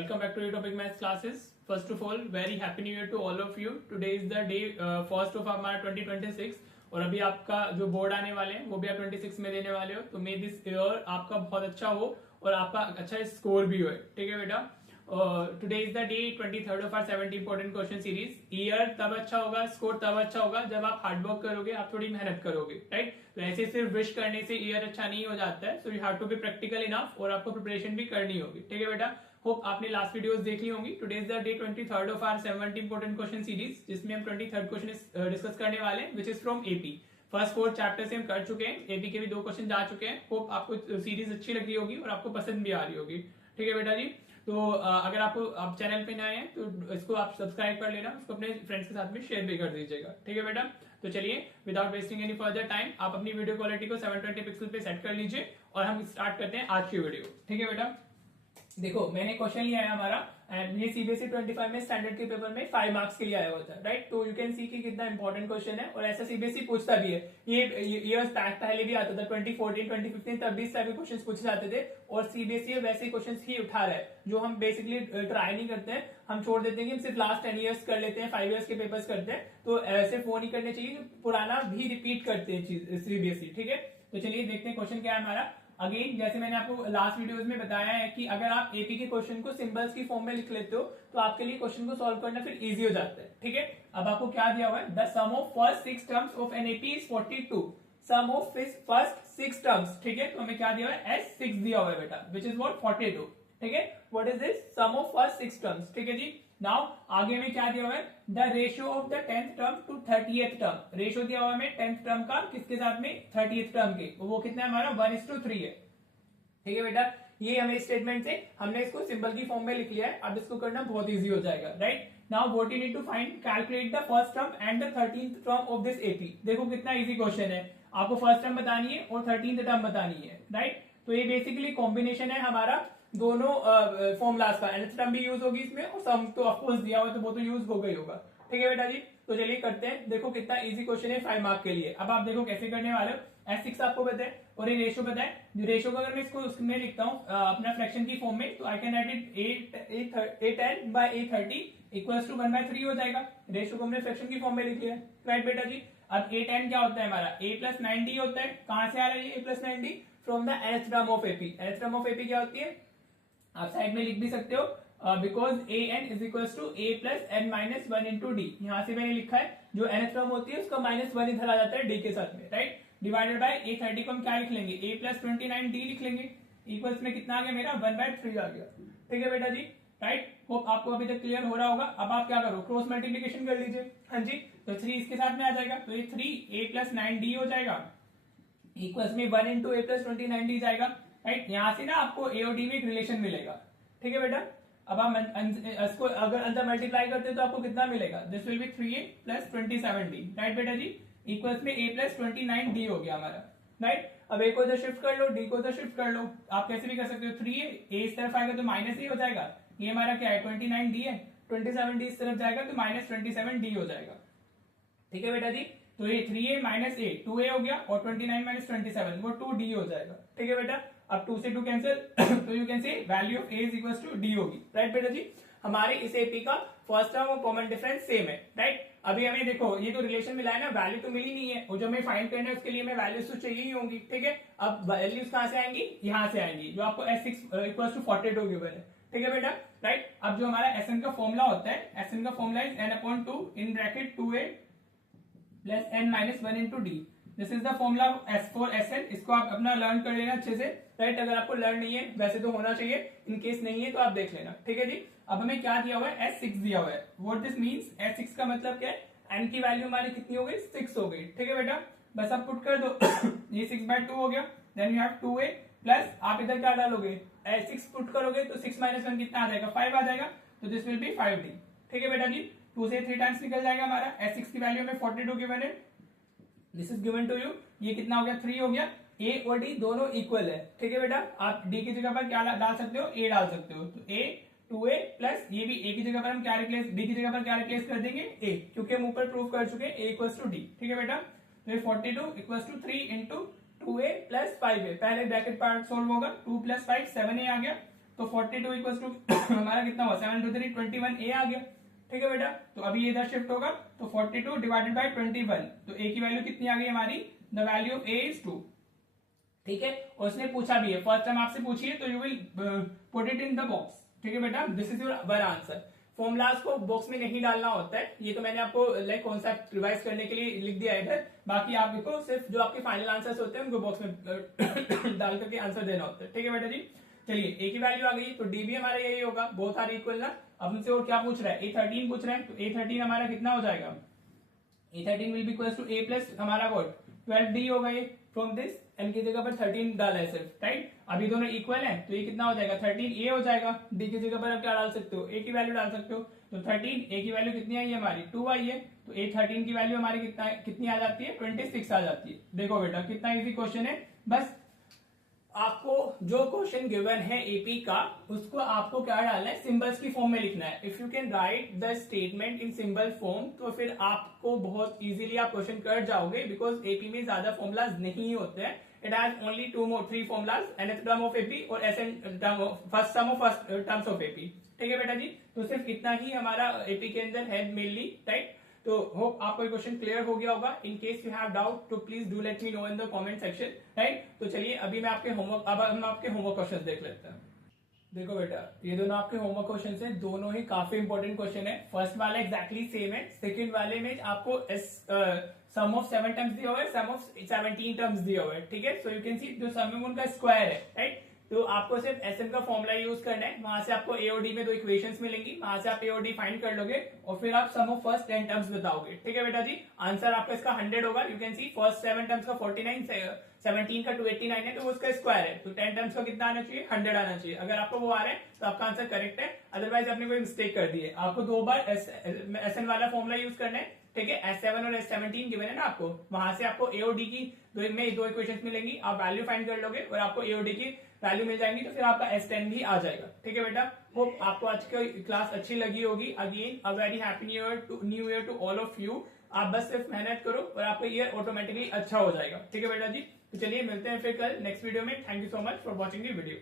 welcome back to your topic maths classes. First of all, very happy new year to all of you. Today is the day first of हमारा 2026 और अभी आपका जो board आने वाले हैं वो भी आप 26 में देने वाले हो, तो मे दिस ईयर आपका बहुत अच्छा हो और आपका अच्छा स्कोर भी हो, ठीक है बेटा. Today is the day 23rd of our 70 important question series. Year तब अच्छा होगा, स्कोर तब अच्छा होगा जब आप हार्डवर्क करोगे, आप थोड़ी मेहनत करोगे, राइट. तो ऐसे सिर्फ विश करने से ईयर अच्छा नहीं हो जाता है. So you have to be practical enough और आपको प्रिपरेशन भी करनी होगी, ठीक है बेटा. होप आपने लास्ट वीडियोस देख ली होंगी. Today is the day 23rd of our 70 important question series, जिसमें हम 23rd क्वेश्चन डिस्कस करने वाले हैं, which is from AP. First 4 chapter से हम कर चुके हैं, एपी के भी 2 क्वेश्चन जा चुके हैं. होप आपको सीरीज अच्छी लग रही होगी और आपको पसंद भी आ रही होगी, ठीक है बेटा जी. तो अगर आप चैनल पे नए हैं तो इसको आप सब्सक्राइब कर लेना, उसको अपने फ्रेंड्स के साथ में शेयर भी कर दीजिएगा, ठीक है बेटा. तो चलिए without wasting any further time आप अपनी वीडियो क्वालिटी को 720 पिक्सल पे सेट कर लीजिए और हम स्टार्ट करते हैं आज की वीडियो, ठीक है बेटा. देखो मैंने क्वेश्चन लिया है हमारा, एंड ये सीबीएसई 25 में स्टैंडर्ड के पेपर में 5 मार्क्स के लिए आया हुआ था, राइट. तो यू कैन सी कि कितना इंपॉर्टेंट क्वेश्चन है और ऐसा सीबीएसई पूछता भी है. ये इयर्स बैक पहले भी आता था 2014 2015 तब भी इस टाइप के क्वेश्चन पूछे जाते थे और सीबीएसई वैसे क्वेश्चन ही उठा रहा है जो हम बेसिकली ट्राई नहीं करते हैं. हम छोड़ देते हैं कि हम सिर्फ लास्ट 10 ईयर्स कर लेते हैं, 5 ईयर्स के पेपर्स करते हैं. तो ऐसे वो नहीं करने चाहिए, पुराना भी रिपीट करते हैं सीबीएसई, ठीक है. तो चलिए देखते हैं क्वेश्चन क्या है हमारा. अगेन जैसे मैंने आपको लास्ट वीडियोस में बताया है कि अगर आप एपी के क्वेश्चन को सिंबल्स की फॉर्म में लिख लेते हो तो आपके लिए क्वेश्चन को सॉल्व करना फिर इजी हो जाता है, ठीक है. अब आपको क्या दिया हुआ है, the sum of first 6 terms of an AP is 42. Sum of first 6 terms, ठीक है. तो हमें क्या दिया हुआ है, S6 दिया हुआ है बेटा, विच इज व्हाट 42, ठीक है. What is this, sum of first 6 terms, ठीक है जी. नाउ आगे में क्या दिया हुआ है, the ratio of the 10th term to 30th term. Ratio दिया हुआ है 10th टर्म का किसके साथ में, 30th टर्म के. वो कितना है हमारा 1:3 है, ठीक है बेटा. ये हमें स्टेटमेंट से हमने इसको सिंबल की फॉर्म में लिख लिया है. अब इसको करना बहुत इजी हो जाएगा, right. Now what you need to find, calculate the first term and the 13th term of this AP. देखो कितना इजी क्वेश्चन है. आपको फर्स्ट टर्म बतानी है और 13th टर्म बतानी है, राइट. तो ये बेसिकली कॉम्बिनेशन है हमारा दोनों फॉर्मूलाज का. nth टर्म भी यूज होगी इसमें और सम तो ऑफकोर्स दिया हुआ तो वो तो यूज हो गई होगा, ठीक है बेटा जी. तो चलिए करते हैं. देखो कितना इजी क्वेश्चन है 5 मार्क के लिए. अब आप देखो कैसे करने वाले हो. S6 आपको पता है और ये रेशियो पता है. जो रेशियो को अगर मैं इसको उसमें लिखता हूँ अपना फ्रैक्शन की फॉर्म में, तो I can write it A10 by A30 equals to 1/3 हो जाएगा. रेशियो को हमने फ्रैक्शन की फॉर्म में लिख लिया है, राइट बेटा जी. अब A10 क्या होता है हमारा, A+90 होता है. कहां से आ रहा है ये A+90, from the nth term of AP. nth term of AP क्या होती है, आप साइड में लिख भी सकते हो, because an is equal to a plus n minus 1 into d. यहां से मैंने लिखा है जो nth टर्म होती है उसका -1 इधर आ जाता है डी के साथ में, राइट. डिवाइडेड बाय A30 को हम क्या लिख लेंगे, a+29 डी लिख लेंगे. इक्वल्स में कितना आ गया मेरा 1/3 आ गया, ठीक है बेटा जी, राइट. होप आपको अभी तक क्लियर हो रहा होगा. अब आप क्या करो, क्रॉस मल्टीप्लीकेशन कर लीजिए. हाँ जी, तो 3 इसके साथ में आ जाएगा, तो ये 3a+9d हो जाएगा. इक्वल्स में 1 इंटू a+29d जाएगा, राइट. यहां से ना आपको ए और डी में एक रिलेशन मिलेगा, ठीक है बेटा. अब आप इसको अगर अंदर मल्टीप्लाई करते हैं तो आपको कितना मिलेगा, this will be 3a+27d, right बेटा जी. इक्वल्स में a+29d हो गया हमारा, राइट. अब a को इधर शिफ्ट कर लो, d को इधर शिफ्ट कर लो. आप कैसे भी कर सकते हो, 3a इस तरफ आएगा तो -a हो जाएगा. ये हमारा क्या है 29d है, 27d इस तरफ जाएगा तो -27d हो जाएगा, ठीक है बेटा जी. तो ये 3a माइनस a 2a हो गया और 29 माइनस 27 वो 2d हो जाएगा, ठीक है बेटा. अब 2 से 2 कैंसिल तो you can say value of a is equals to d होगी, राइट बेटा जी. हमारे इस एपी का फर्स्ट टर्म और कॉमन डिफरेंस सेम है, राइट. अभी हमें देखो ये तो रिलेशन मिला है ना, वैल्यू तो मिली नहीं है और जो हमें फाइंड करना है उसके लिए हमें वैल्यूज तो चाहिए ही होंगी, ठीक है. अब वैल्यूज कहां से आएंगी, यहां से आएंगी जो आपको S6 इक्वल्स टू 42 गिवन है, ठीक है बेटा, राइट. अब जो हमारा Sn का फॉर्मूला होता है, Sn का formula is n/2 in bracket 2a plus n minus 1 into D. This is the formula for Sn. इसको आप अपना लर्न कर लेना अच्छे से, राइट. अगर आपको लर्न नहीं है, वैसे तो होना चाहिए, इन केस नहीं है तो आप देख लेना, ठीक है जी. अब हमें क्या दिया हुआ है, S6 दिया हुआ है. व्हाट दिस मींस, S6 का मतलब क्या है, n की वैल्यू हमारी कितनी हो गई, 6 हो गई, ठीक है बेटा. बस आप पुट कर दो ये 6/2 हो गया. Then you have 2a plus आप इधर क्या डालोगे, S6 पुट करोगे तो 6 - 1 कितना आ जाएगा, 5 आ जाएगा. तो दिस विल बी 5d, ठीक है बेटा जी. 2 से 3 टाइम्स निकल जाएगा हमारा. S6 की वैल्यू में 42 गिवन है, this is given to you. ये कितना हो गया, 3 हो गया. a और d दोनों इक्वल है, ठीक है बेटा. आप d की जगह पर क्या डाल सकते हो, a डाल सकते हो. तो a 2a प्लस ये भी a की जगह पर हम क्या रिप्लेस, d की जगह पर क्या रिप्लेस कर देंगे, a, क्योंकि हम ऊपर प्रूव कर चुके हैं a इक्वल्स टू d, ठीक है बेटा. तो ये 42 equals to 3 into 2a plus 5a. पहले ब्रैकेट पार्ट सोल्व होगा, 2 + 5 7a आ गया. तो 42 इक्वल टू हमारा कितना हुआ 7 2 3 21 ए आ गया। ठीक है बेटा, तो अभी इधर शिफ्ट होगा तो 42 डिवाइडेड बाय 21, तो ए की वैल्यू कितनी आ गई हमारी, the value of A is 2। ठीक है, और उसने पूछा भी है, फर्स्ट टाइम आपसे पूछी है तो you will put it in the box. ठीक है बेटा, this is your one answer. Formulas को बॉक्स में नहीं डालना होता है, ये तो मैंने आपको लाइक कॉन्सेप्ट रिवाइज करने के लिए लिख दिया है इधर। बाकी आप देखो सिर्फ जो आपके फाइनल आंसर्स होते हैं उनको बॉक्स में डाल करके आंसर देना होता है। ठीक है बेटा जी, चलिए ए की वैल्यू आ गई तो डी भी हमारा यही होगा, बोथ आर इक्वल ना। अब हमसे और क्या पूछ रहा है, A13 पूछ रहा है, तो A13 हमारा कितना हो जाएगा, A13 will be equal to A प्लस हमारा व्हाट 12D होगा ये। फ्रॉम दिस एन की जगह पर 13 डाला है सिर्फ, राइट। अभी दोनों इक्वल है तो ये कितना हो जाएगा 13A हो जाएगा। डी की जगह पर आप क्या डाल सकते हो, A की वैल्यू डाल सकते हो, तो 13 A की वैल्यू कितनी आई है हमारी 2 आई है, तो A13 की वैल्यू हमारी कितनी आ जाती है 26 आ जाती है। देखो बेटा कितना इजी क्वेश्चन है, बस आपको जो क्वेश्चन गिवन है एपी का उसको आपको क्या डालना है, सिंबल्स की फॉर्म में लिखना है। If you can write the statement in symbol form तो फिर आपको बहुत इजीली आप क्वेश्चन कर जाओगे, बिकॉज एपी में ज्यादा फॉर्मुलाज नहीं होते हैं। It has only 3 formulas, nth term of AP और first sum of terms of AP. ठीक है बेटा जी, तो सिर्फ इतना ही हमारा एपी के अंदर है मेनली, राइट। तो होप आपको क्वेश्चन क्लियर हो गया होगा। In case you have doubt तो please do let me know in the comment section, right. तो चलिए अभी मैं आपके होमवर्क, अब हम आपके होमवर्क क्वेश्चन देख लेते हैं। देखो बेटा ये दोनों आपके होमवर्क क्वेश्चन है, दोनों ही काफी इंपॉर्टेंट क्वेश्चन है। फर्स्ट वाला एक्जैक्टली सेम है, सेकंड वाले में आपको सम ऑफ 7 टर्म्स दिया हुआ है, सम ऑफ 17 टर्म्स दिया हुआ है। ठीक है, सो यू कैन सी जो सम उनका स्क्वायर है, राइट। तो आपको सिर्फ एसएम का फॉर्मुला यूज करना है, वहां से आपको एओडी में 2 इक्वेशंस मिलेंगी, वहां से आप एओडी फाइंड कर लोगे और फिर आप सम ऑफ फर्स्ट 10 टर्म्स बताओगे। ठीक है बेटा जी, आंसर आपका इसका 100 होगा। You can see first 7 terms का 49, 17 का 289 है तो वो उसका स्क्वायर है, तो 10 टर्म्स का कितना आना चाहिए 100 आना चाहिए। अगर आपको वो आ रहा है तो आपका आंसर करेक्ट है, अदरवाइज आपने कोई मिस्टेक कर दी है। आपको 2 बार एसएन वाला फॉर्मुला यूज करना है। ठीक है, S7 और S17 गिवन है ना आपको, वहां से आपको एओडी की 2 इक्वेशंस मिलेंगी, आप वैल्यू फाइंड कर लोगे और आपको एओडी की वैल्यू मिल जाएंगी, तो फिर आपका S10 भी आ जाएगा। ठीक है बेटा, होप आपको आज की क्लास अच्छी लगी होगी। Again a very happy new year to all of you. आप बस सिर्फ मेहनत करो और आपका ईयर ऑटोमेटिकली अच्छा हो जाएगा। ठीक है बेटा जी, तो चलिए मिलते हैं फिर कल नेक्स्ट वीडियो में। Thank you so much for watching the video.